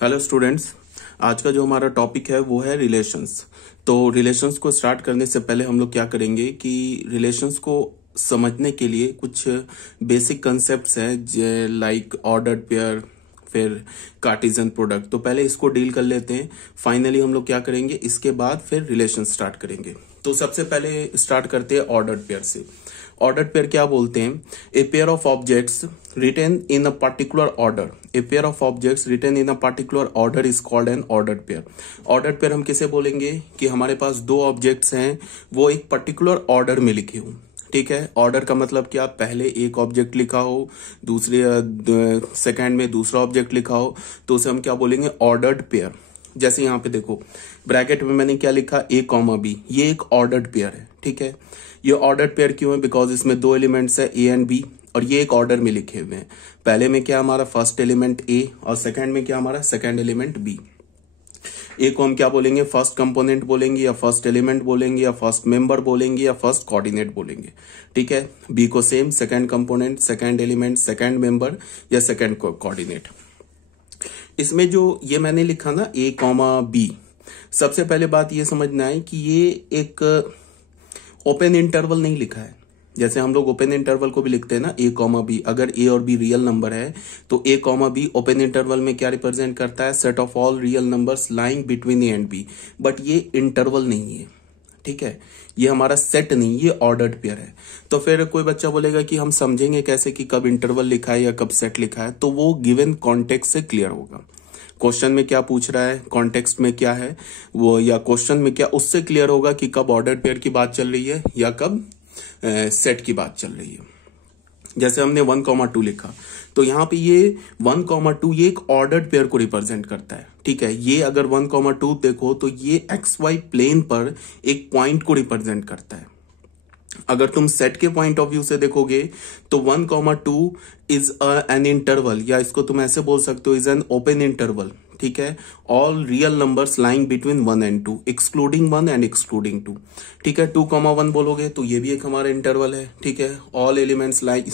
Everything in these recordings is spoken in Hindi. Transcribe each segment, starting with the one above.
हेलो स्टूडेंट्स, आज का जो हमारा टॉपिक है वो है रिलेशंस। तो रिलेशंस को स्टार्ट करने से पहले हम लोग क्या करेंगे कि रिलेशंस को समझने के लिए कुछ बेसिक कंसेप्ट्स हैं लाइक ऑर्डर्ड पेयर, फिर कार्टेशियन प्रोडक्ट। तो पहले इसको डील कर लेते हैं, फाइनली हम लोग क्या करेंगे इसके बाद फिर रिलेशन स्टार्ट करेंगे। तो सबसे पहले स्टार्ट करते हैं ऑर्डर्ड पेयर से। ऑर्डर्ड पेयर क्या बोलते हैं? A pair of objects written in a particular order. A pair of objects written in a particular order is called an ordered pair. Ordered pair हम किसे बोलेंगे कि हमारे पास दो ऑब्जेक्ट्स हैं, वो एक पर्टिकुलर ऑर्डर में लिखे हों। ठीक है, ऑर्डर का मतलब क्या? पहले एक ऑब्जेक्ट लिखा हो, दूसरे सेकंड में दूसरा ऑब्जेक्ट लिखा हो, तो उसे हम क्या बोलेंगे? Ordered pair. जैसे यहाँ पे देखो ब्रैकेट में मैंने क्या लिखा? ए कॉमा बी, ये एक ऑर्डर्ड पेयर है। ठीक है, ये ऑर्डर्ड पेयर क्यों है? बिकॉज इसमें दो एलिमेंट्स है ए एंड बी, और ये एक ऑर्डर में लिखे हुए हैं। पहले में क्या हमारा फर्स्ट एलिमेंट ए, और सेकंड में क्या हमारा सेकंड एलिमेंट बी। ए को हम क्या बोलेंगे? फर्स्ट कंपोनेंट बोलेंगे, या फर्स्ट एलिमेंट बोलेंगे, या फर्स्ट मेंबर बोलेंगे, या फर्स्ट कोऑर्डिनेट बोलेंगे। ठीक है, बी को same, second component, second element, second member, या सेकंड कोऑर्डिनेट। इसमें जो ये मैंने लिखा ना ए कॉमा बी, सबसे पहले बात ये समझना है कि ये एक ओपन इंटरवल नहीं लिखा है। जैसे हम लोग ओपन इंटरवल को भी लिखते हैं ना, ए कॉमा बी। अगर ए और बी रियल नंबर है तो A comma B open interval में क्या रिप्रेजेंट करता है? Set of all real numbers lying between A and B. But ये इंटरवल नहीं है। ठीक है, ये हमारा सेट नहीं, ये ऑर्डर्ड पेयर है। तो फिर कोई बच्चा बोलेगा कि हम समझेंगे कैसे कि कब इंटरवल लिखा है या कब सेट लिखा है? तो वो गिवन कॉन्टेक्स्ट से क्लियर होगा। क्वेश्चन में क्या पूछ रहा है, कॉन्टेक्स्ट में क्या है वो, या क्वेश्चन में क्या, उससे क्लियर होगा कि कब ऑर्डर्ड पेयर की बात चल रही है या कब सेट की बात चल रही है। जैसे हमने 1,2 लिखा, तो यहाँ पे ये 1,2 ये एक ऑर्डर्ड पेयर को रिप्रेजेंट करता है। ठीक है, ये अगर 1,2 देखो तो ये XY प्लेन पर एक पॉइंट को रिप्रेजेंट करता है। अगर तुम सेट के पॉइंट ऑफ व्यू से देखोगे तो 1,2 इज एन इंटरवल, या इसको तुम ऐसे बोल सकते हो इज एन ओपन इंटरवल। ठीक है, all real numbers lying between 1 and 2, excluding 1 and excluding 2। ठीक है, 2,1 बोलोगे तो ये भी एक हमारा इंटरवल है। ठीक है, ऑल एलिमेंट्स लाइक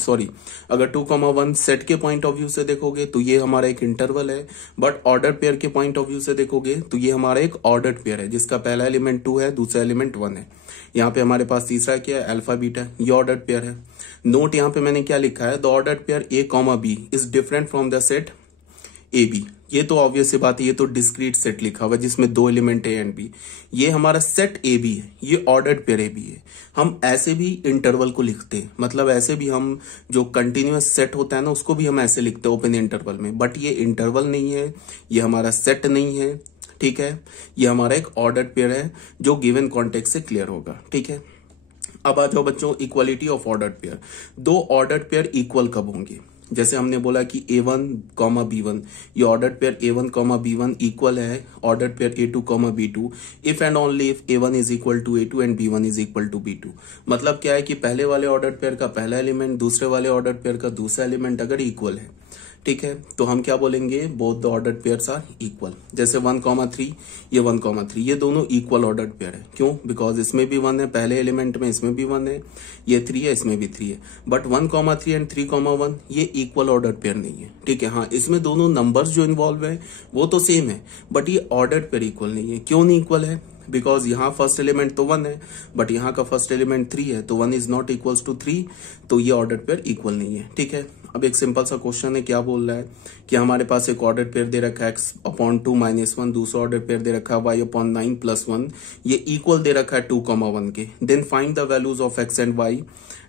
अगर 2,1 सेट के पॉइंट ऑफ व्यू से देखोगे तो ये हमारा एक इंटरवल है। बट ऑर्डर पेयर के पॉइंट ऑफ व्यू से देखोगे तो ये हमारा एक ऑर्डर्ड पेयर है, जिसका पहला एलिमेंट 2 है, दूसरा एलिमेंट 1 है। यहाँ पे हमारे पास तीसरा क्या है? अल्फा बीटा, ये ऑर्डर्ड पेयर है। नोट यहाँ पे मैंने क्या लिखा है? The ordered pair A comma B is different from the set A B. ये तो ऑब्वियस सी बात है, ये तो डिस्क्रीट सेट लिखा हुआ है जिसमें दो एलिमेंट ए एंड बी। ये हमारा सेट ए बी है, ये ऑर्डर्ड पेयर ए बी है। हम ऐसे भी इंटरवल को लिखते हैं, मतलब ऐसे भी हम जो कंटिन्यूअस सेट होता है ना उसको भी हम ऐसे लिखते हैं ओपन इंटरवल में। बट ये इंटरवल नहीं है, ये हमारा सेट नहीं है। ठीक है, ये हमारा एक ऑर्डर्ड पेयर है जो गिवन कॉन्टेक्स्ट से क्लियर होगा। ठीक है, अब आ जाओ बच्चों इक्वालिटी ऑफ ऑर्डर्ड पेयर। दो ऑर्डर्ड पेयर इक्वल कब होंगे? जैसे हमने बोला कि A1, B1, ये ordered pair A1, B1 equal है ordered pair A2, B2 if and only if A1 is equal to A2 and B1 is equal to B2। मतलब क्या है कि पहले वाले ऑर्डर्ड पेयर का पहला एलिमेंट दूसरे वाले ऑर्डर्ड पेयर का दूसरा एलिमेंट अगर इक्वल है, ठीक है, तो हम क्या बोलेंगे? Both the ordered pairs are equal. जैसे 1,3 ये 1,3 ये दोनों इक्वल ऑर्डर्ड पेयर है। क्यों? बिकॉज इसमें भी 1 है पहले एलिमेंट में, इसमें भी 1 है, ये 3 है, इसमें भी 3 है। बट 1,3 एंड 3,1 ये इक्वल ऑर्डर्ड पेयर नहीं है। ठीक है, हाँ इसमें दोनों नंबर्स जो इन्वॉल्व है वो तो सेम है, बट ये ऑर्डर्ड पेयर इक्वल नहीं है। क्यों नहीं इक्वल है? बिकॉज यहाँ फर्स्ट एलिमेंट तो 1 है, बट यहाँ का फर्स्ट एलिमेंट 3 है, तो 1 इज नॉट इक्वल्स टू 3, तो ये ऑर्डर्ड पेयर इक्वल नहीं है। ठीक है, अब एक सिंपल सा क्वेश्चन है, क्या बोल रहा है कि हमारे पास एक ऑर्डर पेयर दे रखा है x/2 - 1, दूसरा ऑर्डर पेयर दे रखा है y/9 + 1, ये इक्वल दे रखा है 2,1 के। Then find the values of x and y,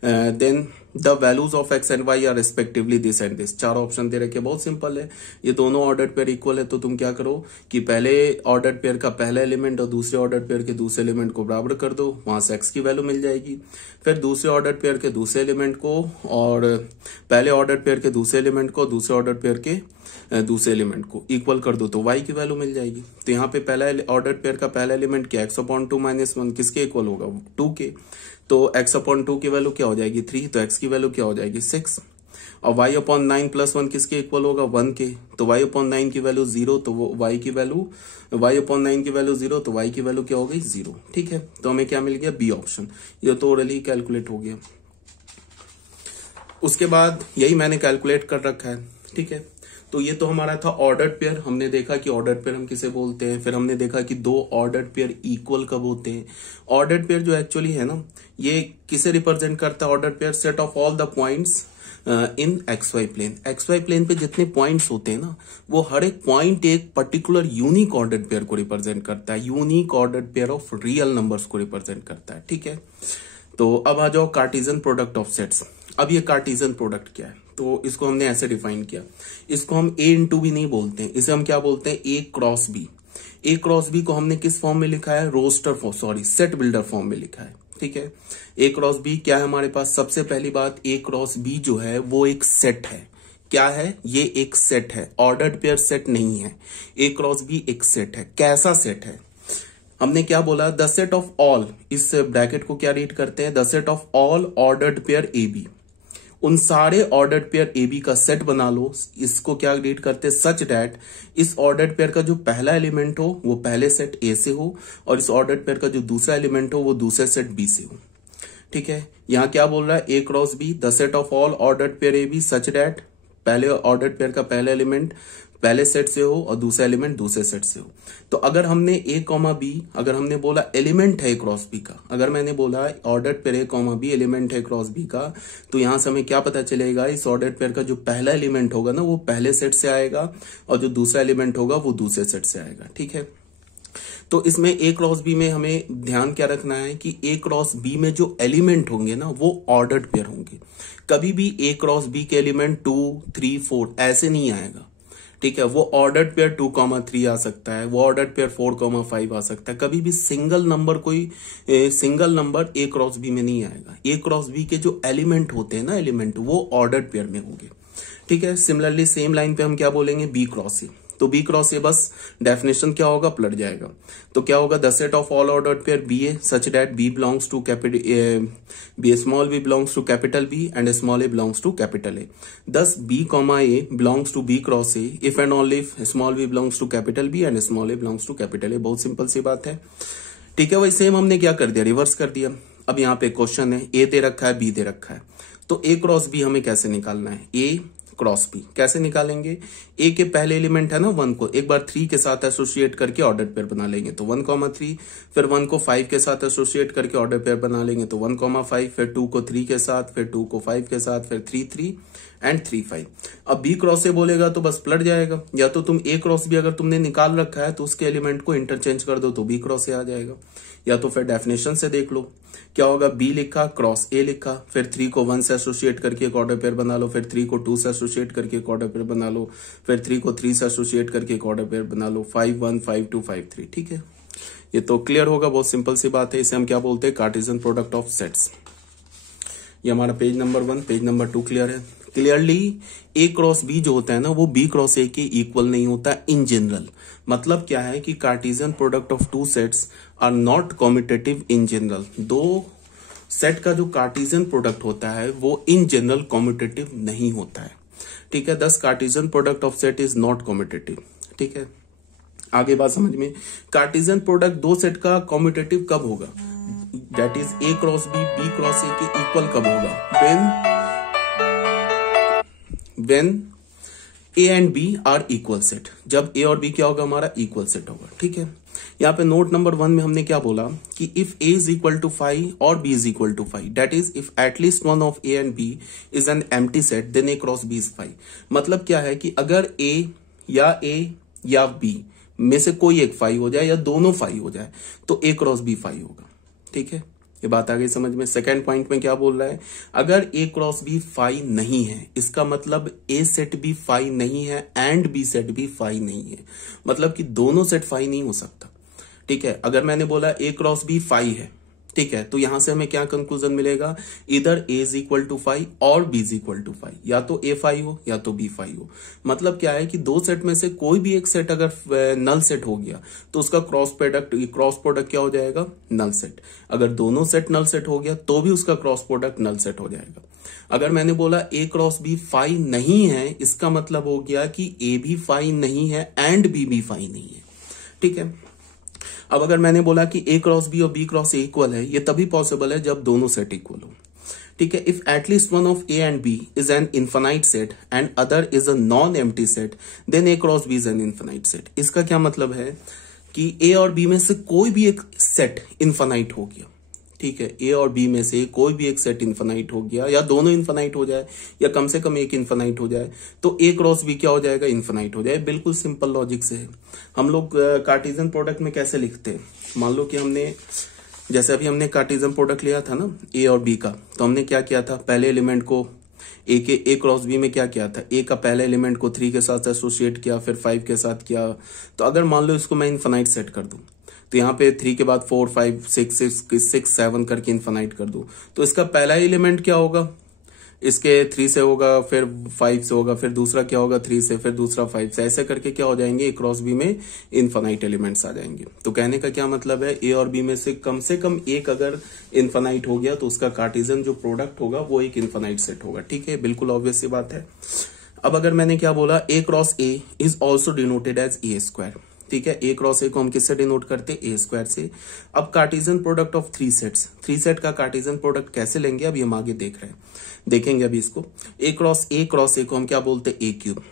then the values of x and y are respectively this and this. चार ऑप्शन दे रखे, बहुत सिंपल है। ये दोनों ऑर्डर पेयर इक्वल है, तो तुम क्या करो कि पहले ऑर्डर पेयर का पहला एलिमेंट और दूसरे ऑर्डर पेयर के दूसरे एलिमेंट को बराबर कर दो, वहां से x की वैल्यू मिल जाएगी। फिर दूसरे ऑर्डर पेयर के दूसरे एलिमेंट को और पहले ऑर्डर पेयर के दूसरे एलिमेंट को दूसरे ऑर्डर पेयर के दूसरे एलिमेंट को इक्वल कर दो, तो y की वैल्यू मिल जाएगी। तो यहाँ पे पहला ऑर्डर पेयर का पहला एलिमेंट क्या x/2 - 1 किसके इक्वल होगा? 2 के। तो x/2 की वैल्यू क्या हो जाएगी? 3, तो x की वैल्यू क्या हो जाएगी? 6। और y/9 + 1 किसके इक्वल होगा? 1 के। तो y/9 की वैल्यू 0, तो y की वैल्यू y/9 की वैल्यू 0, तो y की वैल्यू क्या हो गई? 0। ठीक है, तो हमें क्या मिल गया? B option. ये तो ओरली कैलकुलेट हो गया। उसके बाद यही मैंने कैलकुलेट कर रखा है। ठीक है, तो ये तो हमारा था ऑर्डर्ड पेयर। हमने देखा कि ऑर्डर्ड पेयर हम किसे बोलते हैं, फिर हमने देखा कि दो ऑर्डर्ड पेयर इक्वल कब होते हैं। ऑर्डर्ड पेयर जो एक्चुअली है ना, ये किसे रिप्रेजेंट करता है ordered pair? Set of all the points in X Y plane. X Y plane पे जितने पॉइंट्स होते हैं ना, वो हर एक पॉइंट एक पर्टिकुलर यूनिक ऑर्डर्ड पेयर को रिप्रेजेंट करता है, unique ordered pair of real numbers को रिप्रेजेंट करता है। ठीक है, तो अब आ जाओ कार्टेशियन प्रोडक्ट ऑफ सेट्स। अब ये कार्टेशियन प्रोडक्ट क्या है? तो इसको हमने ऐसे डिफाइन किया, इसको हम ए इंटू बी नहीं बोलते हैं, इसे हम क्या बोलते हैं? A cross B. A cross B को हमने किस फॉर्म में लिखा है? Roster form, sorry set builder form में लिखा है। ठीक है, ए क्रॉस बी क्या है हमारे पास? सबसे पहली बात, ए क्रॉस बी जो है वो एक सेट है। क्या है? ये एक सेट है, ऑर्डर्ड पेयर सेट नहीं है। ए क्रॉस बी एक सेट है। कैसा सेट है? हमने क्या बोला? द सेट ऑफ ऑल, इस ब्रैकेट को क्या रीड करते हैं? The set of all ordered pair A B. उन सारे ऑर्डर्ड पेयर ए बी का सेट बना लो। इसको क्या रीड करते हैं? सच डैट इस ऑर्डर्ड पेयर का जो पहला एलिमेंट हो वो पहले सेट ए से हो, और इस ऑर्डर्ड पेयर का जो दूसरा एलिमेंट हो वो दूसरे सेट बी से हो। ठीक है, यहां क्या बोल रहा है? A cross B, the set of all ordered pair A B such that पहले ऑर्डर्ड पेयर का पहला एलिमेंट पहले सेट से हो और दूसरा एलिमेंट दूसरे सेट से हो। तो अगर हमने ए कॉमा बी, अगर हमने बोला एलिमेंट है क्रॉस बी का, अगर मैंने बोला ordered pair A comma B element है क्रॉस बी का, तो यहां से हमें क्या पता चलेगा? इस ऑर्डर्ड पेयर का जो पहला एलिमेंट होगा ना वो पहले सेट से आएगा, और जो दूसरा एलिमेंट होगा वो दूसरे सेट से आएगा। ठीक है, तो इसमें ए क्रॉस बी में हमें ध्यान क्या रखना है कि ए क्रॉस बी में जो एलिमेंट होंगे ना वो ऑर्डर्ड पेयर होंगे। कभी भी ए क्रॉस बी के एलिमेंट 2, 3, 4 ऐसे नहीं आएगा। ठीक है, वो ऑर्डर्ड पेयर 2,3 आ सकता है, वो ऑर्डर्ड पेयर 4,5 आ सकता है। कभी भी single number single number A cross B में नहीं आएगा। ए क्रॉस बी के जो एलिमेंट होते हैं ना, एलिमेंट वो ऑर्डर्ड पेयर में होंगे। ठीक है, सिमिलरली सेम लाइन पे हम क्या बोलेंगे? B cross A. तो बी क्रॉस ए बस डेफिनेशन क्या होगा? पलट जाएगा। तो क्या होगा? The set of all ordered pair B A such that B belongs to B small B belongs to capital B and small A belongs to capital A. Thus B comma A belongs to B cross A if and only if small B belongs to capital B and small A belongs to capital A. बहुत सिंपल सी बात है। ठीक है, वही सेम हमने क्या कर दिया? रिवर्स कर दिया। अब यहाँ पे क्वेश्चन है, ए दे रखा है, बी दे रखा है, तो ए क्रॉस बी हमें कैसे निकालना है? ए क्रॉस बी कैसे निकालेंगे? ए के पहले एलिमेंट है ना 1 को एक बार 3 के साथ एसोसिएट करके ऑर्डर पेयर बना लेंगे, तो 1,3। फिर 1 को 5 के साथ एसोसिएट करके ऑर्डर पेयर बना लेंगे, तो 1,5। फिर 2 को 3 के साथ, फिर 2 को 5 के साथ, फिर 3, 3 एंड 3, 5। अब बी क्रॉस ए बोलेगा तो बस पलट जाएगा। या तो तुम ए क्रॉस बी अगर तुमने निकाल रखा है तो उसके एलिमेंट को इंटरचेंज कर दो तो बी क्रॉस ए आ जाएगा, या तो फिर डेफिनेशन से देख लो क्या होगा? बी लिखा, क्रॉस ए लिखा, फिर 3 को 1 से एसोसिएट करके एक ऑर्डर पेयर बना लो, फिर 3 को 2 से एसोसिएट करके एक ऑर्डर पेयर बना लो, फिर 3 को 3 से एसोसिएट करके एक ऑर्डर पेयर बना लो, 5, 1, 5, 2, 5, 3। ठीक है, ये तो क्लियर होगा, बहुत सिंपल सी बात है। इसे हम क्या बोलते हैं? Cartesian product of sets. ये हमारा page number 1। Page number 2 clear है? क्लियरली ए क्रॉस बी जो होता है ना वो बी क्रॉस ए के इक्वल नहीं होता इन जनरल। मतलब क्या है कि Cartesian product of two sets are not commutative in general. दो सेट का जो कार्टेशियन प्रोडक्ट होता है वो इन जनरल कॉम्यूटेटिव नहीं होता है। ठीक है, thus Cartesian product of set is not commutative. ठीक है, आगे बात समझ में। कार्टेशियन प्रोडक्ट दो सेट का कॉम्यूटेटिव कब होगा? That is A cross B B cross A के इक्वल कब होगा? when A and B are equal set। जब A और B क्या होगा? हमारा इक्वल सेट होगा। ठीक है, यहाँ पे नोट नंबर 1 में हमने क्या बोला कि if A is equal to 5 और B is equal to 5, that is if at least one of A and B is an empty set, then A cross B is 5। मतलब क्या है कि अगर A या B में से कोई एक 5 हो जाए या दोनों 5 हो जाए तो A क्रॉस B 5 होगा। ठीक है, ये बात आ गई समझ में। सेकंड पॉइंट में क्या बोल रहा है? अगर ए क्रॉस बी 5 नहीं है, इसका मतलब ए सेट भी 5 नहीं है एंड बी सेट भी 5 नहीं है, मतलब कि दोनों सेट 5 नहीं हो सकता। ठीक है, अगर मैंने बोला ए क्रॉस बी 5 है, ठीक है, तो यहां से हमें क्या कंक्लूजन मिलेगा? इधर ए इज इक्वल टू 5 और बी इज इक्वल टू 5, या तो ए 5 हो या तो बी 5 हो। मतलब क्या है कि दो सेट में से कोई भी एक सेट अगर नल सेट हो गया तो उसका क्रॉस प्रोडक्ट क्या हो जाएगा? Null set. अगर दोनों सेट नल सेट हो गया तो भी उसका क्रॉस प्रोडक्ट नल सेट हो जाएगा। अगर मैंने बोला ए क्रॉस बी 5 नहीं है, इसका मतलब हो गया कि ए भी 5 नहीं है एंड बी भी 5 नहीं है। ठीक है, अब अगर मैंने बोला कि ए क्रॉस बी और बी क्रॉस ए इक्वल है, ये तभी पॉसिबल है जब दोनों सेट इक्वल हो। ठीक है। If at least one of A and B is an infinite set and other is a non empty set then A cross B is an infinite set. इसका क्या मतलब है कि ए और बी में से कोई भी एक सेट इन्फानाइट हो गया, ठीक है, ए और बी में से कोई भी एक सेट इन्फानाइट हो गया या दोनों इन्फानाइट हो जाए या कम से कम एक इन्फानाइट हो जाए तो ए क्रॉस बी क्या हो जाएगा, इन्फानाइट हो जाए। बिल्कुल सिंपल लॉजिक से है। हम लोग कार्टेशियन प्रोडक्ट में कैसे लिखते हैं, मान लो कि हमने जैसे अभी हमने कार्टेशियन प्रोडक्ट लिया था ना ए और बी का, तो हमने क्या किया था, पहले एलिमेंट को ए क्रॉस बी में क्या किया था, ए का पहले एलिमेंट को 3 के साथ एसोसिएट किया, फिर 5 के साथ किया। तो अगर मान लो इसको मैं इन्फानाइट सेट कर दूं तो यहाँ पे 3 के बाद 4 5 6 7 करके इन्फानाइट कर दूं तो इसका पहला एलिमेंट क्या होगा, इसके 3 से होगा, फिर 5 से होगा, फिर दूसरा क्या होगा 3 से, फिर दूसरा 5 से, ऐसे करके क्या हो जाएंगे, ए क्रॉस बी में इन्फानाइट एलिमेंट्स आ जाएंगे। तो कहने का क्या मतलब है, ए और बी में से कम एक अगर इन्फानाइट हो गया तो उसका कार्टेशियन जो प्रोडक्ट होगा वो एक इन्फानाइट सेट होगा। ठीक है, बिल्कुल ऑब्वियस सी बात है। अब अगर मैंने क्या बोला, A cross A is also denoted as A square. ठीक है, ए क्रॉस ए को हम किससे डिनोट करते हैं, ए स्क्वायर से। अब Cartesian product of 3 sets, 3 set का कार्टेशियन प्रोडक्ट कैसे लेंगे अभी हम आगे देखेंगे अभी इसको। ए क्रॉस ए को हम क्या बोलते हैं, ए क्यूब।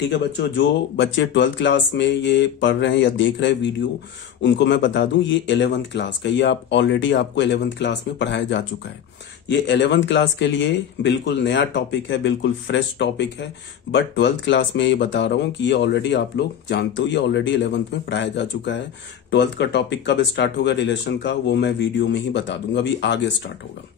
ठीक है बच्चों, जो बच्चे 12th क्लास में ये पढ़ रहे हैं या देख रहे हैं वीडियो, उनको मैं बता दूं ये 11th क्लास का, ये आप ऑलरेडी आपको 11th क्लास में पढ़ाया जा चुका है। ये 11th क्लास के लिए बिल्कुल नया टॉपिक है, बिल्कुल फ्रेश टॉपिक है, बट 12th क्लास में ये बता रहा हूं कि ये ऑलरेडी आप लोग जानते हो, ये ऑलरेडी 11th में पढ़ाया जा चुका है। 12th का टॉपिक कब स्टार्ट होगा रिलेशन का, वो मैं वीडियो में ही बता दूंगा, अभी आगे स्टार्ट होगा।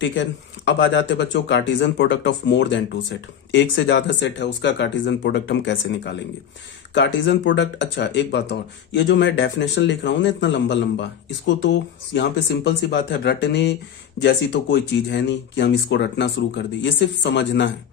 ठीक है, अब आ जाते हैं बच्चों Cartesian product of more than 2 set. एक से ज्यादा सेट है उसका कार्टेशियन प्रोडक्ट हम कैसे निकालेंगे। कार्टेशियन प्रोडक्ट, अच्छा एक बात और, ये जो मैं डेफिनेशन लिख रहा हूं ना इतना लंबा लंबा, इसको तो यहाँ पे सिंपल सी बात है, रटने जैसी तो कोई चीज है नहीं कि हम इसको रटना शुरू कर दें। ये सिर्फ समझना है,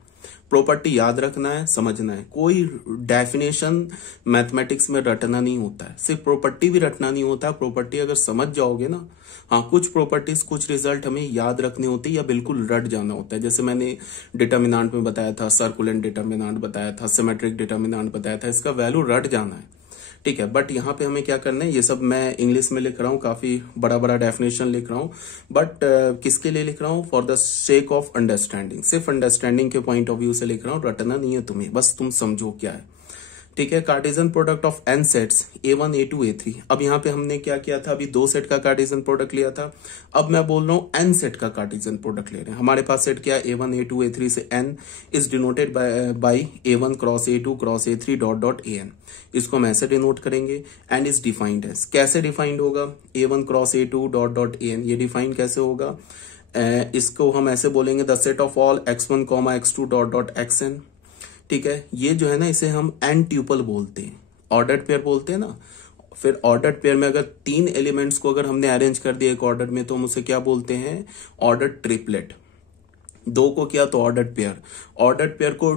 प्रॉपर्टी याद रखना है, समझना है। कोई डेफिनेशन मैथमेटिक्स में रटना नहीं होता है, सिर्फ प्रॉपर्टी भी रटना नहीं होता है। प्रॉपर्टी अगर समझ जाओगे ना, हाँ कुछ प्रॉपर्टीज कुछ रिजल्ट हमें याद रखने होते हैं या बिल्कुल रट जाना होता है। जैसे मैंने डिटर्मिनेंट में बताया था, सर्कुलेंट डिटर्मिनेंट बताया था, सिमेट्रिक डिटर्मिनेंट बताया था, इसका वैल्यू रट जाना है। ठीक है, बट यहाँ पे हमें क्या करना है, ये सब मैं इंग्लिश में लिख रहा हूँ, काफी बड़ा बड़ा डेफिनेशन लिख रहा हूँ, बट किसके लिए लिख रहा हूँ, for the sake of understanding, सिर्फ अंडरस्टैंडिंग के पॉइंट ऑफ व्यू से लिख रहा हूँ, रटना नहीं है तुम्हें, बस तुम समझो क्या है। ठीक है, Cartesian product of n sets a1 a2 a3। अब यहाँ पे हमने क्या किया था, अभी 2 सेट का कार्टेशियन प्रोडक्ट लिया था, अब मैं बोल रहा हूँ n सेट का कार्टेशियन प्रोडक्ट ले रहे हैं। हमारे पास सेट क्या है, a1 a2 a3 से n is denoted by a1 cross a2 cross a3 dot dot an। इसको हम ऐसे डिनोट करेंगे, एंड इज डिफाइंड एज, कैसे डिफाइंड होगा, a1 cross a2 dot dot an। ये डिफाइंड कैसे होगा, इसको हम ऐसे बोलेंगे, the set of all x1 x2 dot dot xn। ठीक है, ये जो है ना इसे हम n ट्यूपल बोलते हैं, ऑर्डर्ड पेयर बोलते हैं ना। फिर ऑर्डर्ड पेयर में अगर 3 एलिमेंट्स को अगर हमने अरेंज कर दिया एक ऑर्डर में तो हम उसे क्या बोलते हैं, ऑर्डर्ड ट्रिपलेट। 2 को किया तो ऑर्डर्ड पेयर, ऑर्डर्ड पेयर को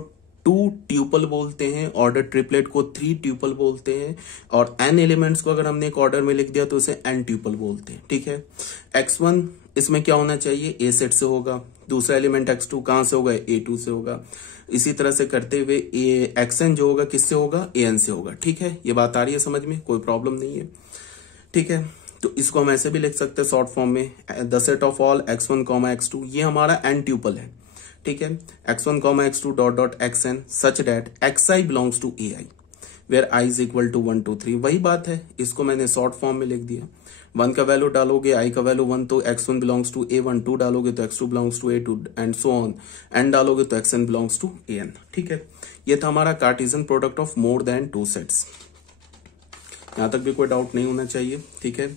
2 ट्यूपल बोलते हैं, ऑर्डर ट्रिपलेट को 3 ट्यूपल बोलते हैं, और n एलिमेंट्स को अगर हमने एक ऑर्डर में लिख दिया तो उसे n ट्यूपल बोलते हैं। ठीक है, x1 इसमें क्या होना चाहिए, a सेट से होगा, दूसरा एलिमेंट x2 कहां से होगा, a2 से होगा। इसी तरह से करते हुए xn जो होगा किससे होगा, an से होगा। ठीक है, ये बात आ रही है समझ में, कोई प्रॉब्लम नहीं है। ठीक है, तो इसको हम ऐसे भी लिख सकते हैं शॉर्ट फॉर्म में, the set of all x1 x2, ये हमारा n ट्यूपल है। ठीक है, x1 x2 dot dot xn such that xi belongs to ai where i is equal to 1 2 3। वही बात है, इसको मैंने शॉर्ट फॉर्म में लिख दिया। 1 का वैल्यू डालोगे, i का वैल्यू 1 तो x1 बिलोंग्स टू a1, 2 डालोगे तो x2 belongs to a2 and so on, n डालोगे तो xn बिलोंग्स टू an। ठीक है, ये था हमारा Cartesian product of more than 2 sets. यहां तक भी कोई डाउट नहीं होना चाहिए। ठीक है,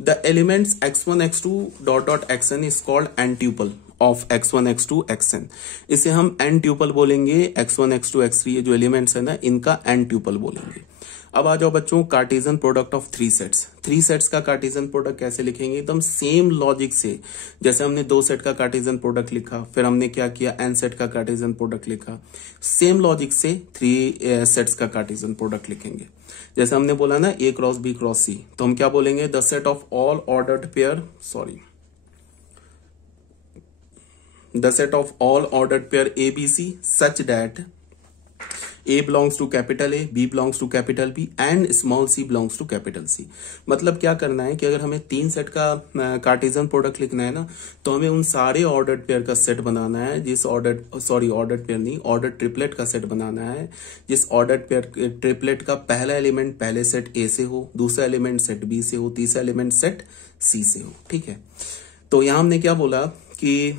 the elements x1 x2 dot dot xn is called n tuple of x1 x2 xn। इसे हम n ट्यूपल बोलेंगे, x1 x2 x3 ये जो एलिमेंट्स है ना इनका n ट्यूपल बोलेंगे। अब आ जाओ बच्चों Cartesian product of 3 sets. 3 sets का कार्टेशियन प्रोडक्ट कैसे लिखेंगे, एकदम सेम लॉजिक से, जैसे हमने 2 सेट का कार्टेशियन प्रोडक्ट लिखा, फिर हमने क्या किया, n सेट का कार्टेशियन प्रोडक्ट लिखा, सेम लॉजिक से 3 सेट्स का कार्टेशियन प्रोडक्ट लिखेंगे। जैसे हमने बोला ना a cross b cross c, तो हम क्या बोलेंगे, the set of all ordered pair, sorry, the set of all ordered pair abc such that A belongs to capital A, B belongs to capital B and small c belongs to capital C। मतलब क्या करना है कि अगर हमें 3 सेट का कार्टेशियन प्रोडक्ट लिखना है ना, तो हमें उन सारे ऑर्डर्ड पेयर का सेट बनाना है, जिस ऑर्डर्ड पेयर नहीं, ऑर्डर ट्रिपलेट का सेट बनाना है, जिस ऑर्डर्ड पेयर ट्रिपलेट का पहला एलिमेंट पहले सेट A से हो, दूसरा एलिमेंट सेट B से हो, तीसरा एलिमेंट सेट C से हो। ठीक है, तो यहां हमने क्या बोला कि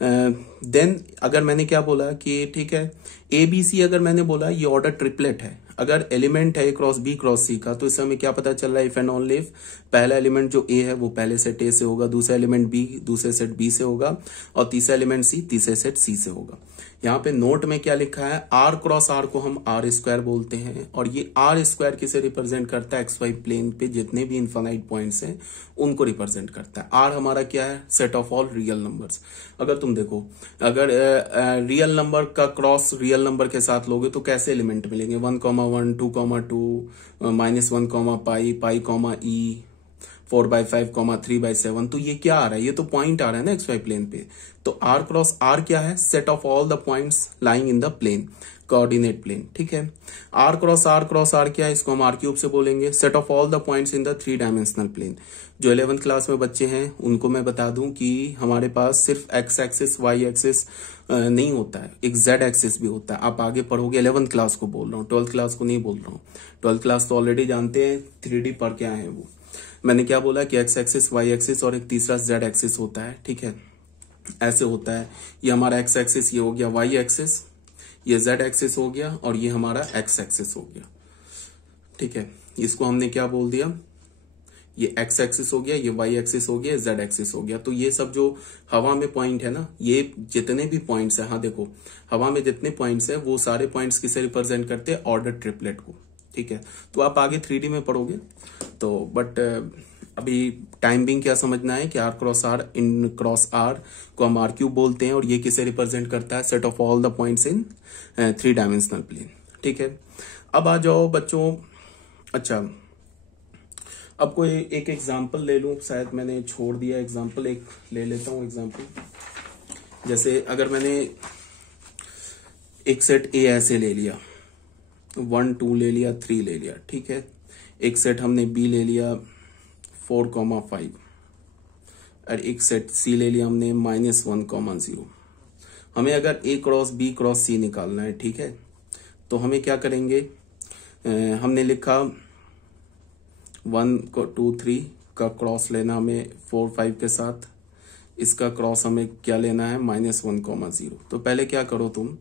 देन अगर मैंने क्या बोला कि ठीक है, ABC अगर मैंने बोला ये ऑर्डर ट्रिपलेट है, अगर एलिमेंट है A cross B cross C का, तो इससे हमें क्या पता चल रहा है, इफ एंड ओनली इफ पहला एलिमेंट जो A है वो पहले सेट A से होगा, दूसरा एलिमेंट B दूसरे सेट B से होगा, और तीसरा एलिमेंट C तीसरे सेट C से होगा। यहाँ पे नोट में क्या लिखा है, R क्रॉस R को हम R स्क्वायर बोलते हैं, और ये R स्क्वायर किसे रिप्रेजेंट करता है, XY प्लेन पे जितने भी इनफाइनाइट पॉइंट्स हैं उनको रिप्रेजेंट करता है। R हमारा क्या है, set of all real numbers. अगर तुम देखो, अगर रियल नंबर का क्रॉस रियल नंबर के साथ लोगे तो कैसे एलिमेंट मिलेंगे, 1,1, 2,2, -1, पाई, पाई, E, 4/5, 3/7। तो ये क्या आ रहा है, ये तो पॉइंट आ रहा है ना XY प्लेन पे। तो R क्रॉस R क्या है, set of all the points lying in the plane, coordinate plane. ठीक है, R क्रॉस R क्या है, इसको हम R क्यूब से बोलेंगे, set of all the points in the 3 dimensional plane. जो 11th क्लास में बच्चे हैं उनको मैं बता दूं कि हमारे पास सिर्फ X एक्सिस Y एक्सिस नहीं होता है, एक Z एक्सिस भी होता है। आप आगे पढ़ोगे, 11th क्लास को बोल रहा हूँ, 12th क्लास को नहीं बोल रहा हूँ। 12th क्लास तो ऑलरेडी जानते हैं 3D पर क्या है वो। मैंने क्या बोला कि X एक्सिस Y एक्सिस और एक तीसरा Z एक्सिस होता है। ठीक है, ऐसे होता है, ये हमारा X एक्सिस ये हो गया, Y एक्सिस ये Z एक्सिस हो गया, और ये हमारा X एक्सिस हो गया। ठीक है, इसको हमने क्या बोल दिया, ये X एक्सिस हो गया, ये Y एक्सिस हो गया, Z एक्सिस हो गया। तो ये सब जो हवा में पॉइंट है ना, ये जितने भी पॉइंट्स है, हाँ देखो हवा में जितने पॉइंट्स है वो सारे पॉइंट्स किसे रिप्रेजेंट करते हैं, ऑर्डर ट्रिपलेट को। ठीक है, तो आप आगे 3D में पढ़ोगे तो, बट अभी टाइम बिंग क्या समझना है कि R क्रॉस R इन क्रॉस R को हम R क्यूब बोलते हैं, और ये किसे रिप्रेजेंट करता है, set of all the points in 3 dimensional plane. ठीक है, अब आ जाओ बच्चों, अच्छा अब कोई एक एग्जांपल ले लूं, शायद मैंने छोड़ दिया एग्जांपल, एक ले लेता हूं एग्जांपल। जैसे अगर मैंने एक सेट A ऐसे ले लिया, 1, 2 ले लिया, 3 ले लिया। ठीक है, एक सेट हमने B ले लिया 4,5, और एक सेट C ले लिया हमने -1,0। हमें अगर A cross B cross C निकालना है, ठीक है, तो हमें क्या करेंगे, हमने लिखा 1, 2, 3 का क्रॉस लेना हमें 4, 5 के साथ, इसका क्रॉस हमें क्या लेना है, -1,0। तो पहले क्या करो तुम,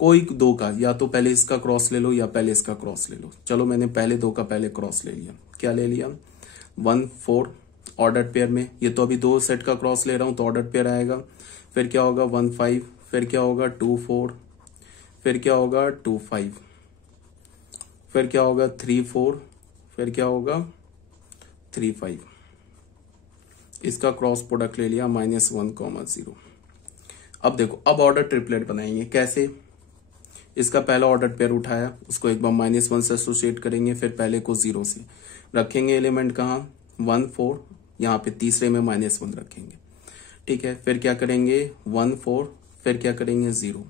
कोई दो का, या तो पहले इसका क्रॉस ले लो या पहले इसका क्रॉस ले लो। चलो मैंने पहले दो का पहले क्रॉस ले लिया, क्या ले लिया, 1, 4 ऑर्डर्ड पेयर में, ये तो अभी दो सेट का क्रॉस ले रहा हूं तो ऑर्डर्ड पेयर आएगा। फिर क्या होगा 1, 5, फिर क्या होगा 2, 4, फिर क्या होगा 2, 5, फिर क्या होगा 3, 4, फिर क्या होगा 3, 5। इसका क्रॉस प्रोडक्ट ले लिया -1,0। अब देखो, अब ऑर्डर ट्रिपलेट बनाएंगे कैसे, इसका पहला ऑर्डर पेयर उठाया, उसको एक बार -1 से एसोसिएट करेंगे, फिर पहले को 0 से रखेंगे, एलिमेंट कहाँ 1, 4, यहाँ पे तीसरे में -1 रखेंगे। ठीक है, फिर क्या करेंगे 1, 4, फिर क्या करेंगे 0,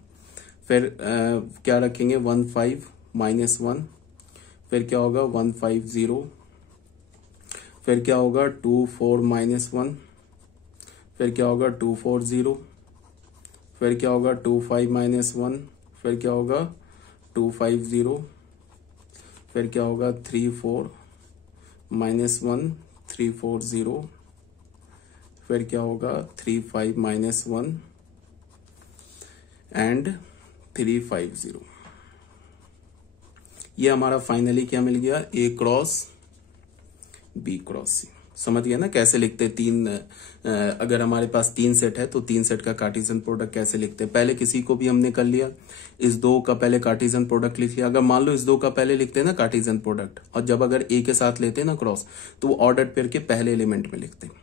फिर क्या रखेंगे 1, 5, -1, फिर क्या होगा 1, 5, 0, फिर क्या होगा 2, 4, -1, फिर क्या होगा 2, 4, 0, फिर क्या होगा 2, 5, -1, फिर क्या होगा 2, 5, 0, फिर क्या होगा 3, 4, -1, 3, 4, 0, फिर क्या होगा 3, 5, -1 एंड 3, 5, 0। ये हमारा फाइनली क्या मिल गया, A cross B cross C। समझ गया ना कैसे लिखते हैं, अगर हमारे पास 3 सेट है तो 3 सेट का कार्टेशियन प्रोडक्ट कैसे लिखते हैं। पहले किसी को भी हमने कर लिया, इस दो का पहले कार्टेशियन प्रोडक्ट लिख लिया। अगर मान लो इस दो का पहले लिखते हैं ना कार्टेशियन प्रोडक्ट, और जब अगर A के साथ लेते हैं ना क्रॉस, तो वो ऑर्डर्ड पेयर के पहले एलिमेंट में लिखते हैं।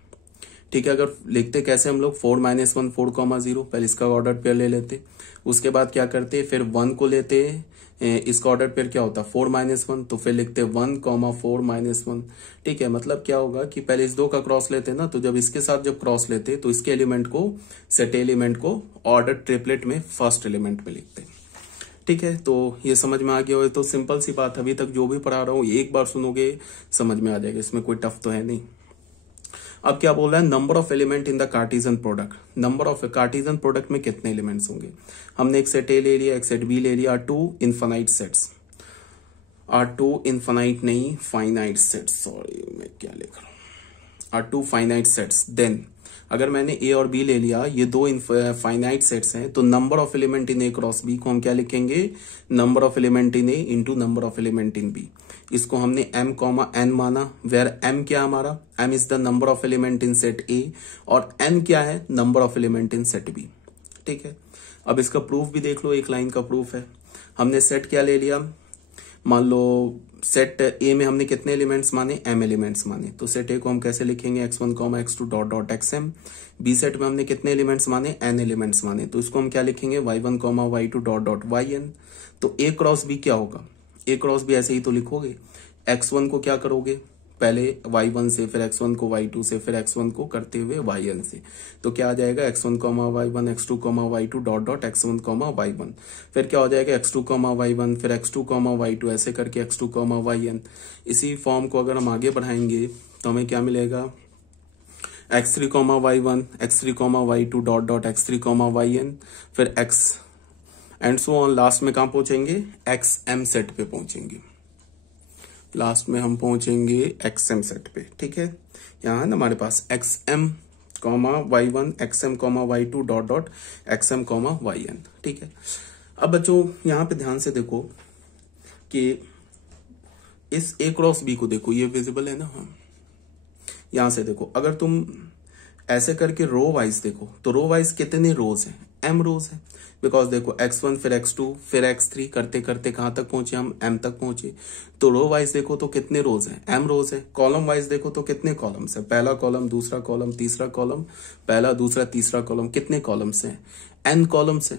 ठीक है, अगर लिखते कैसे हम लोग 4, -1, 4,0, पहले इसका ऑर्डर पेयर ले लेते, उसके बाद क्या करते, फिर 1 को लेते, इसका ऑर्डर पेयर क्या होता 4, -1, तो फिर लिखते 1, 4, -1। ठीक है, मतलब क्या होगा कि पहले इस दो का क्रॉस लेते ना, तो जब इसके साथ जब क्रॉस लेते तो इसके एलिमेंट को, सेट एलिमेंट को ऑर्डर ट्रिपलेट में फर्स्ट एलिमेंट में लिखते। ठीक है, तो ये समझ में आ गया हो तो सिंपल सी बात, अभी तक जो भी पढ़ा रहा हूँ एक बार सुनोगे समझ में आ जाएगा, इसमें कोई टफ तो है नहीं। अब क्या बोल रहा है, number of element in the Cartesian product. Number of Cartesian product में कितने एलिमेंट्स होंगे। हमने एक सेट ए ले लिया, एक सेट बी ले लिया, two infinite sets, are two infinite नहीं फाइनाइट सेट्स, सॉरी मैं क्या लिख रहा हूं, are two finite sets. Then अगर मैंने ए और बी ले लिया, ये दो फाइनाइट सेट्स हैं, तो number of element in A cross B को हम क्या लिखेंगे, number of element in A into number of element in B. इसको हमने m कॉमा n माना, वेयर m क्या हमारा, m is the number of element in set A और n क्या है, number of element in set B. ठीक है, अब इसका प्रूफ भी देख लो, एक लाइन का प्रूफ है। हमने सेट क्या ले लिया, मान लो सेट ए में हमने कितने एलिमेंट्स माने, m एलिमेंट्स माने, तो सेट ए को हम कैसे लिखेंगे, x1 x2 dot dot xm। B set में हमने कितने एलिमेंट्स माने, n एलिमेंट्स माने, तो इसको हम क्या लिखेंगे, y1 y2 dot dot yn। तो a क्रॉस b क्या होगा, a क्रॉस b ऐसे ही तो लिखोगे, x1 को क्या करोगे, पहले y1 से, फिर x1 को y2 से, फिर x1 को करते हुए yn से, तो क्या आ जाएगा x1 y1 x2 y2 dot dot x1 y1, फिर क्या हो जाएगा x2 y1, फिर x2 y2, ऐसे करके x2 yn। इसी फॉर्म को अगर हम आगे बढ़ाएंगे तो हमें क्या मिलेगा, x3 y1 x3 y2 dot dot x3 yn, फिर x and so on, last में कहां पहुंचेंगे, xm सेट पे पहुंचेंगे, लास्ट में हम पहुंचेंगे xm सेट पे। ठीक है, यहाँ है ना हमारे पास xm y1 xm y2 dot dot xm yn। ठीक है, अब बच्चों यहाँ पे ध्यान से देखो कि इस a क्रॉस b को देखो, ये विजिबल है ना, हाँ यहां से देखो, अगर तुम ऐसे करके रो वाइज देखो तो रो वाइज कितने रोज हैं, m रोज है, बिकॉज देखो x1 फिर x2 फिर x3 करते करते कहां तक पहुंचे हम, m तक पहुंचे। तो रो वाइज देखो तो कितने रोज हैं, m रोज है। कॉलम वाइज देखो तो कितने कॉलम्स है, पहला कॉलम दूसरा कॉलम तीसरा कॉलम, पहला दूसरा तीसरा कॉलम, कितने कॉलम्स हैं, n कॉलम्स है।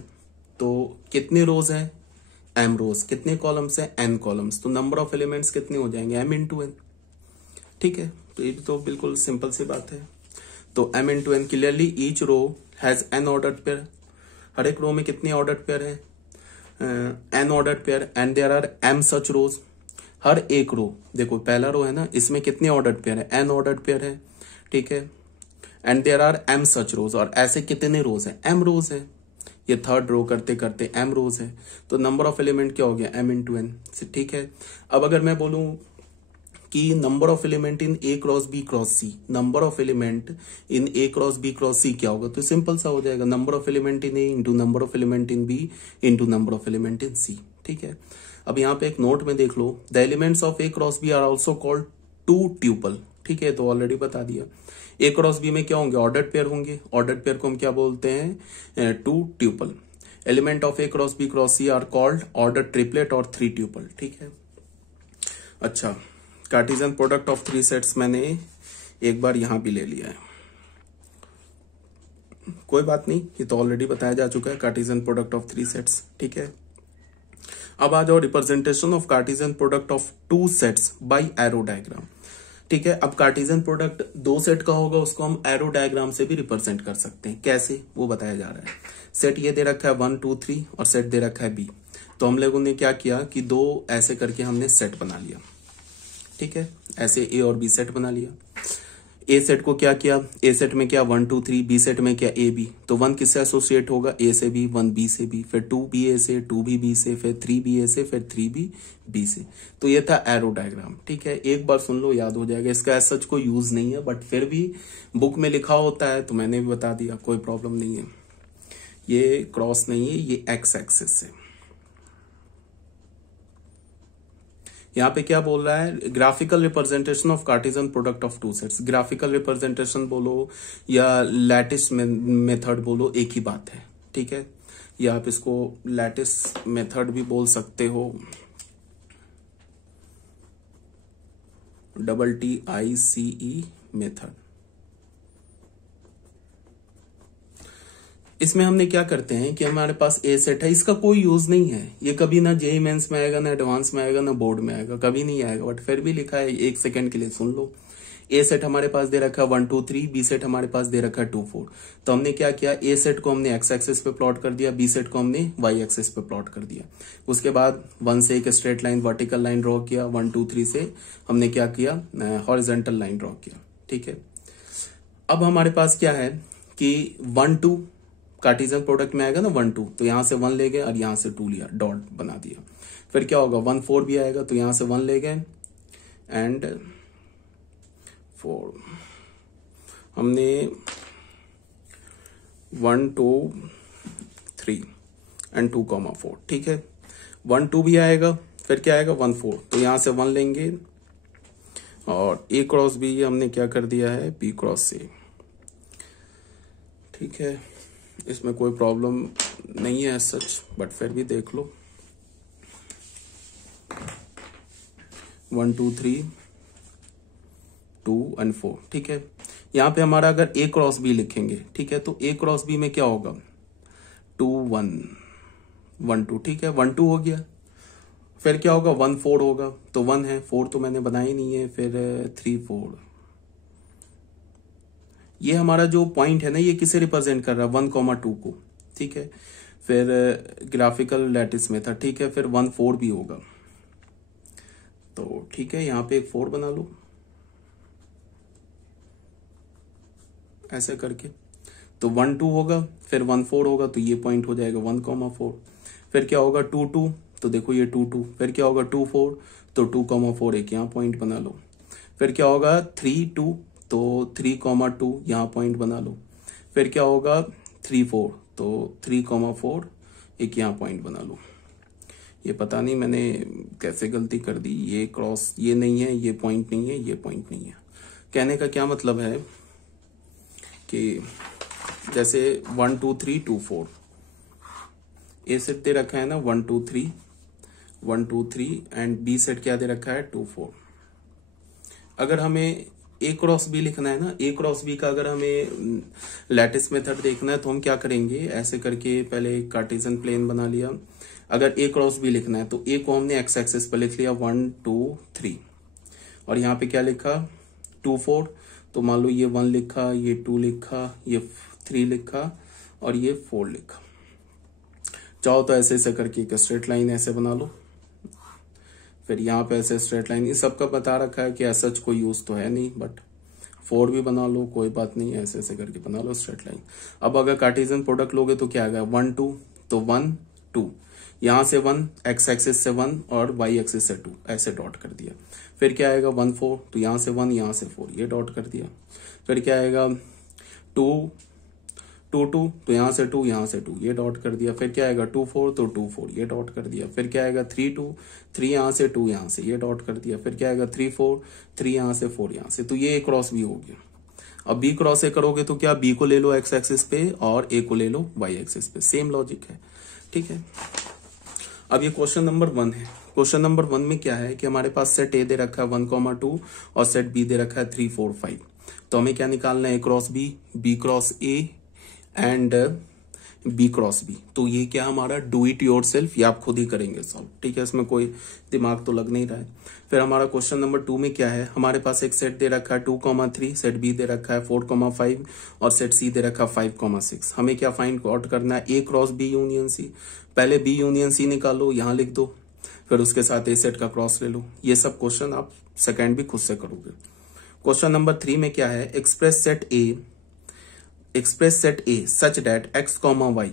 तो कितने रोज है, m रोज, कितने कॉलम्स है, n कॉलम्स, तो नंबर ऑफ एलिमेंट्स कितने हो जाएंगे, m इंटू n। ठीक है, तो ये तो बिल्कुल सिंपल सी बात है। तो m into n, clearly each row has n ordered pair, हर एक रो में कितनी ऑर्डर्ड पेयर है, n ordered pair, and there are m such rows. हर एक रो देखो, पहला रो है ना, इसमें कितने ऑर्डर्ड पेयर है, n ऑर्डर्ड पेयर है। ठीक है, and there are m such rows, और ऐसे कितने रोज है, m रोज है। ये थर्ड रो करते करते m रोज है, तो नंबर ऑफ एलिमेंट क्या हो गया, m इंटू n। ठीक है, अब अगर मैं बोलूं कि number of element in A cross B cross C, number of element in A cross B cross C क्या होगा, तो सिंपल सा हो जाएगा, number of element in A into number of element in B into number of element in C. ठीक है, अब यहाँ पे एक नोट में देख लो, the elements of A cross B are also called two tuple. ठीक है, तो ऑलरेडी बता दिया, ए क्रॉस बी में क्या होंगे, ऑर्डर्ड पेयर होंगे, ऑर्डर्ड पेयर को हम क्या बोलते हैं, two tuple. Element of A cross B cross C are called order triplet और थ्री ट्यूपल। ठीक है, अच्छा, Cartesian product of three sets मैंने एक बार यहां भी ले लिया है, कोई बात नहीं, ये तो ऑलरेडी बताया जा चुका है, Cartesian product of three sets. ठीक है, अब आ जाओ representation of Cartesian product of two sets by arrow diagram. ठीक है, अब कार्टेशियन प्रोडक्ट दो सेट का होगा, उसको हम एरो डायग्राम से भी रिप्रेजेंट कर सकते हैं, कैसे वो बताया जा रहा है। सेट ये दे रखा है 1 2 3 और सेट दे रखा है बी, तो हम लोगों ने क्या किया कि दो ऐसे करके हमने सेट बना लिया। ठीक है, ऐसे ए और बी सेट बना लिया। ए सेट को क्या किया, ए सेट में क्या 1 2 3, बी सेट में क्या ए बी, तो 1 किससे एसोसिएट होगा, ए से बी, 1 बी से बी, फिर 2 बी ए से, 2 बी बी से, फिर 3 बी ए से, फिर 3 बी बी से। तो ये था एरो डायग्राम। ठीक है, एक बार सुन लो, याद हो जाएगा, इसका एज सच कोई यूज नहीं है, बट फिर भी बुक में लिखा होता है तो मैंने भी बता दिया, कोई प्रॉब्लम नहीं है। ये क्रॉस नहीं है, ये एक्स एक्सिस है। यहाँ पे क्या बोल रहा है, graphical representation of Cartesian product of two sets. Graphical representation बोलो या लैटिस मेथड बोलो, एक ही बात है। ठीक है, या आप इसको लैटिस मेथड भी बोल सकते हो, TICE मेथड। इसमें हमने क्या करते हैं कि हमारे पास ए सेट है, इसका कोई यूज नहीं है, ये कभी ना जेईई मेंस में आएगा, ना एडवांस में आएगा, ना बोर्ड में आएगा, कभी नहीं आएगा, बट फिर भी लिखा है, एक सेकंड के लिए सुन लो। ए सेट हमारे पास दे रखा है 1 2 3, बी सेट हमारे पास दे रखा है 2 4। तो हमने क्या किया, ए सेट को हमने एक्स एक्सिस पे प्लॉट कर दिया, बी सेट को हमने वाई एक्सिस पे प्लॉट कर दिया। उसके बाद 1 से एक straight line vertical line draw किया, 1 2 3 से हमने क्या किया, हॉरिजॉन्टल लाइन ड्रॉ किया। ठीक है, अब हमारे पास क्या है कि 1 2 कार्टेशियन प्रोडक्ट में आएगा ना 1 2, तो यहां से 1 ले गए और यहां से 2 लिया, डॉट बना दिया। फिर क्या होगा 1 4 भी आएगा, तो यहां से 1 ले गए एंड 4, हमने 1 2 3 एंड 2 4। ठीक है, 1 2 भी आएगा, फिर क्या आएगा 1 4, तो यहां से 1 लेंगे और ए क्रॉस बी हमने क्या कर दिया है, बी क्रॉस सी। ठीक है, इसमें कोई प्रॉब्लम नहीं है सच, बट फिर भी देख लो। 1 2 3 2 एंड 4। ठीक है, यहां पे हमारा अगर ए क्रॉस बी लिखेंगे, ठीक है, तो ए क्रॉस बी में क्या होगा 2 1 1 2। ठीक है, 1 2 हो गया, फिर क्या होगा 1 4 होगा, तो 1 है, 4 तो मैंने बनाया ही नहीं है, फिर 3 4। ये हमारा जो पॉइंट है ना, ये किसे रिप्रेजेंट कर रहा है 1 2 को। ठीक है, फिर ग्राफिकल लैटिस में था। ठीक है, फिर 1 4 भी होगा, तो ठीक है, यहां पे एक 4 बना लो ऐसे करके, तो 1 2 होगा, फिर 1 4 होगा, तो ये पॉइंट हो जाएगा 1 4। फिर क्या होगा 2 2, तो देखो ये 2 2। फिर क्या होगा 2 4, तो 2 4 एक यहाँ पॉइंट बना लो। फिर क्या होगा 3 2, तो 3 2 यहाँ पॉइंट बना लो। फिर क्या होगा 3 4, तो 3 4 एक यहाँ पॉइंट बना लो। ये पता नहीं मैंने कैसे गलती कर दी, ये क्रॉस ये नहीं है, ये पॉइंट नहीं है, ये पॉइंट नहीं है। कहने का क्या मतलब है कि जैसे 1 2 3 2 4 ए सेट दे रखा है ना 1 2 3 1 2 3 एंड बी सेट क्या दे रखा है 2 4। अगर हमें ए क्रॉस बी लिखना है ना, ए क्रॉस बी का अगर हमें लैटिस मेथड देखना है तो हम क्या करेंगे, ऐसे करके पहले कार्टेशियन प्लेन बना लिया। अगर ए क्रॉस बी लिखना है तो ए को हमने एक्स एक्सिस पर लिख लिया 1 2 3, और यहाँ पे क्या लिखा 2 4, तो मान लो ये 1 लिखा, ये 2 लिखा, ये 3 लिखा और ये 4 लिखा। चाहो तो ऐसे ऐसे करके एक स्ट्रेट लाइन ऐसे बना लो, फिर यहाँ पे ऐसे स्ट्रेट लाइन। इस सबका बता रखा है कि ऐसा कोई यूज तो है नहीं, बट 4 भी बना लो, कोई बात नहीं, ऐसे ऐसे करके बना लो स्ट्रेट लाइन। अब अगर कार्टेशियन प्रोडक्ट लोगे तो क्या आएगा 1 2, तो 1 2, यहां से 1 एक्स एक्सिस से 1 और वाई एक्सिस से 2 ऐसे डॉट कर दिया। फिर क्या आएगा 1 4, तो यहां से 1 यहां से 4 ये डॉट कर दिया। फिर क्या आएगा 2 2 2, तो यहां से 2 यहां से 2 ये डॉट कर दिया। फिर क्या आएगा 2 4, तो 2 4 ये डॉट कर दिया। फिर क्या आएगा 3 2 3 यहां से 2 यहां से ये डॉट कर दिया। फिर क्या आएगा 3 4 3 यहां से 4 यहां से, तो ये ए क्रॉस बी हो गया। अब बी क्रॉस ए करोगे तो क्या, बी को ले लो एक्स एक्सिस पे और ए को ले लो वाई एक्सिस पे, सेम लॉजिक है। ठीक है, अब ये क्वेश्चन नंबर 1 है। क्वेश्चन नंबर 1 में क्या है कि हमारे पास सेट ए दे रखा है 1 2 और सेट बी दे रखा है 3 4 5। तो हमें क्या निकालना है, A cross B cross A and B cross B. तो ये क्या हमारा डू इट योर सेल्फ, ये आप खुद ही करेंगे सॉल्व। ठीक है, इसमें कोई दिमाग तो लग नहीं रहा है। फिर हमारा क्वेश्चन नंबर 2 में क्या है, हमारे पास एक सेट दे रखा है 2 3, सेट बी दे रखा है 4 5 और सेट सी दे रखा है 5 6। हमें क्या फाइंड आउट करना है, A cross B union C. पहले बी यूनियन सी निकालो, यहां लिख दो, फिर उसके साथ ए सेट का क्रॉस ले लो। ये सब क्वेश्चन आप सेकेंड भी खुद से करोगे। क्वेश्चन नंबर 3 में क्या है, express set A such that X Y.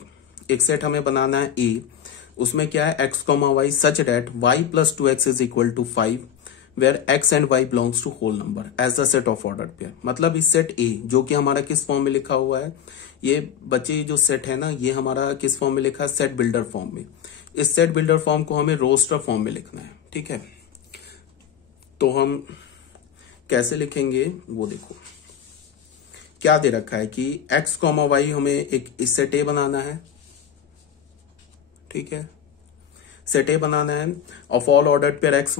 एक सेट हमें बनाना है ए, उसमें क्या है X Y such that Y plus 2x is equal to 5 where X and Y belongs to whole number as the set of order pair. मतलब इस सेट ए जो कि हमारा किस फॉर्म में लिखा हुआ है, ये बच्चे जो सेट है ना, ये हमारा किस फॉर्म में लिखा है, सेट बिल्डर फॉर्म में। इस सेट बिल्डर फॉर्म को हमें रोस्टर फॉर्म में लिखना है। ठीक है, तो हम कैसे लिखेंगे वो देखो। क्या दे रखा है कि एक्स वाई हमें एक इस सेट ए बनाना है। ठीक है, सेट ए बनाना है of all ordered pair X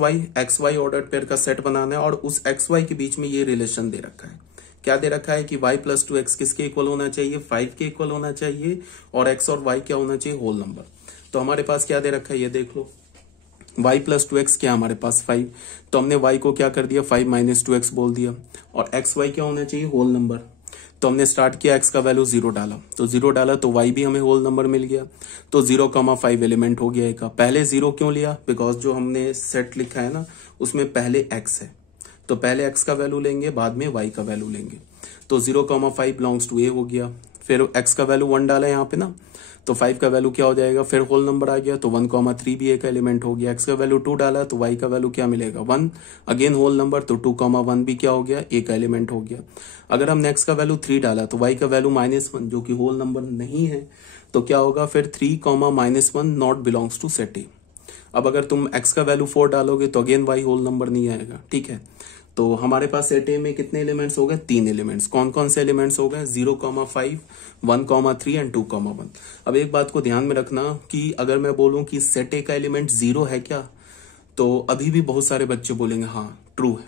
Y ordered pair का सेट बनाना है, और उस एक्स वाई के बीच में ये रिलेशन दे रखा है। क्या दे रखा है कि y प्लस 2x किसके इक्वल होना चाहिए, 5 के इक्वल होना चाहिए, और x और y क्या होना चाहिए, होल नंबर। तो हमारे पास क्या दे रखा है ये देख लो, y प्लस 2x क्या हमारे पास 5, तो हमने y को क्या कर दिया 5 माइनस 2x बोल दिया, और x y क्या होना चाहिए होल नंबर। तो हमने स्टार्ट किया x का वैल्यू 0 डाला, तो 0 डाला तो y भी हमें होल नंबर मिल गया, तो 0,5 एलिमेंट हो गया का। पहले 0 क्यों लिया, बिकॉज जो हमने सेट लिखा है ना उसमें पहले x है, तो पहले x का वैल्यू लेंगे बाद में y का वैल्यू लेंगे, तो 0,5 बिलोंग्स टू a हो गया। फिर x का वैल्यू 1 डाला यहाँ पे ना, तो 5 का वैल्यू क्या हो जाएगा, फिर होल नंबर आ गया, तो 1,3 भी a का एलिमेंट हो गया। x का वैल्यू 2 डाला तो y का वैल्यू क्या मिलेगा 1, अगेन होल नंबर, तो 2,1 भी क्या हो गया a का एलिमेंट हो गया। अगर हमने x का वैल्यू 3 डाला तो y का वैल्यू -1 जो कि होल नंबर नहीं है, तो क्या होगा फिर 3, -1 not belongs to set A. अब अगर तुम x का वैल्यू 4 डालोगे तो अगेन y होल नंबर नहीं आएगा, ठीक है। तो हमारे पास सेट ए में कितने एलिमेंट्स हो गए, 3 एलिमेंट्स। कौन कौन से एलिमेंट्स हो गए, 0,5, 1,3 एंड 2,1। अब एक बात को ध्यान में रखना कि अगर मैं बोलूं कि सेट ए का एलिमेंट 0 है क्या, तो अभी भी बहुत सारे बच्चे बोलेंगे हाँ ट्रू है,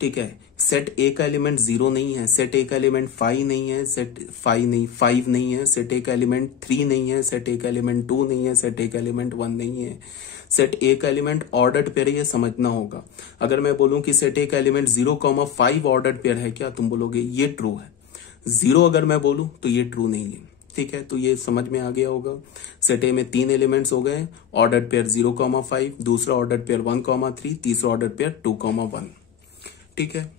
ठीक है। सेट ए का एलिमेंट 0 नहीं है, सेट ए का एलिमेंट 5 नहीं है, सेट 5 नहीं है, सेट ए का एलिमेंट 3 नहीं है, सेट ए का एलिमेंट 2 नहीं है, सेट ए का एलिमेंट 1 नहीं है। सेट ए का एलिमेंट ऑर्डर्ड पेयर, ये समझना होगा। अगर मैं बोलूं कि सेट ए का एलिमेंट 0,5 ऑर्डर्ड पेयर है क्या, तुम बोलोगे ये ट्रू है। 0 अगर मैं बोलूं तो ये ट्रू नहीं है, ठीक है। तो ये समझ में आ गया होगा। सेट ए में 3 एलिमेंट्स हो गए, ऑर्डर्ड पेयर 0,5, दूसरा ऑर्डर्ड पेयर 1,3, तीसरा ऑर्डर्ड पेयर 2,1, ठीक है।